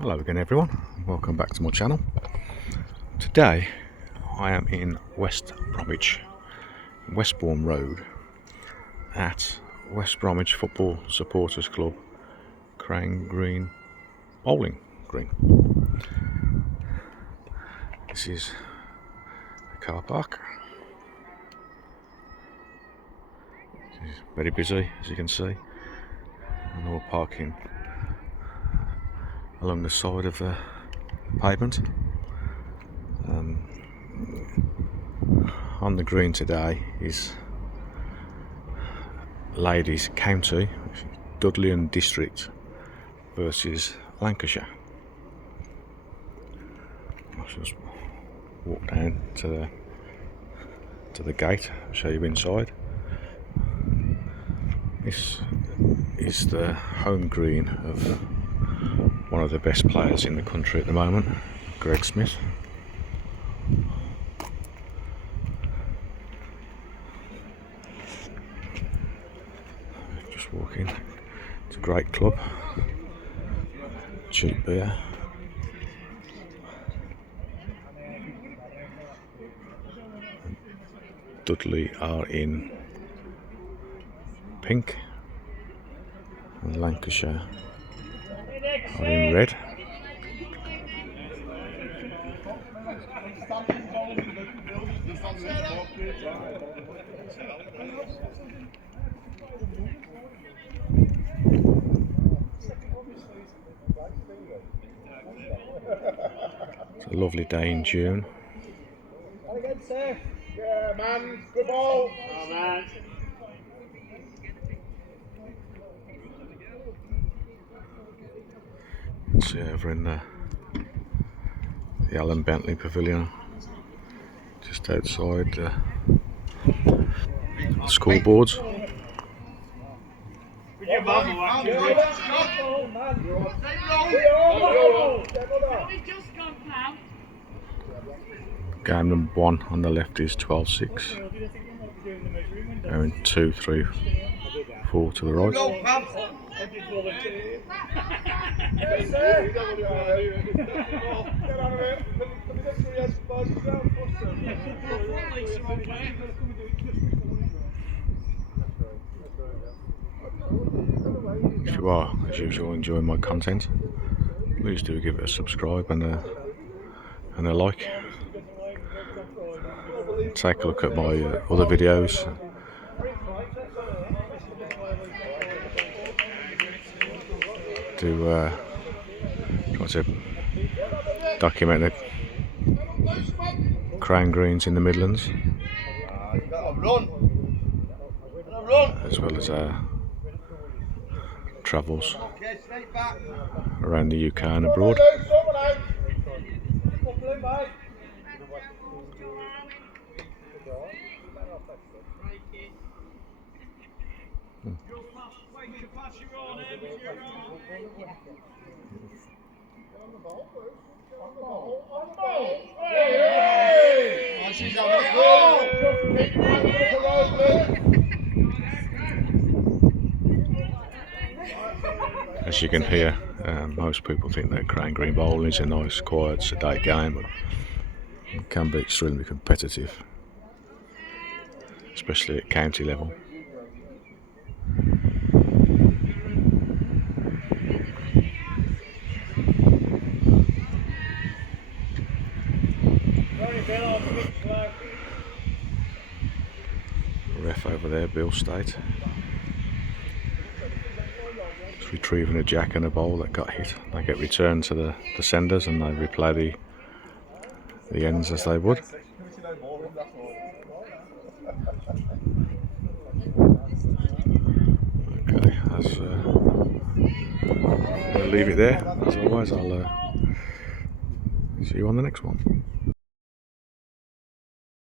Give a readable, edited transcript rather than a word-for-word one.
Hello again everyone, welcome back to my channel. Today I am in West Bromwich, Westbourne Road at West Bromwich Football Supporters Club Crane Green Bowling Green. This is the car park. It is very busy, as you can see, and all parking along the side of the pavement. On the green today is Ladies County, Dudley and District versus Lancashire. I'll just walk down to the gate, show you inside. This is the home green of one of the best players in the country at the moment, Greg Smith. Just walk in. It's a great club. Cheap beer. Dudley are in pink and Lancashire are in red. It's a lovely day in June. Yeah, man, good ball. Oh, man. See over in the Alan Bentley Pavilion, just outside the scoreboards. Game number 1 on the left is 12-6. Going 2, 3, 4 to the right. If you are, as usual, enjoying my content, please do give it a subscribe and a like. Take a look at my other videos. To try to document the Crane Greens in the Midlands, as well as travels around the UK and abroad. As you can hear, most people think that Crane Green Bowling is a nice, quiet, sedate game, but it can be extremely competitive, especially at county level. Ref over there, Bill State, is retrieving a jack and a bowl that got hit. They get returned to the senders and they replay the ends as they would. Okay, I'll leave it there. As always, I'll see you on the next one.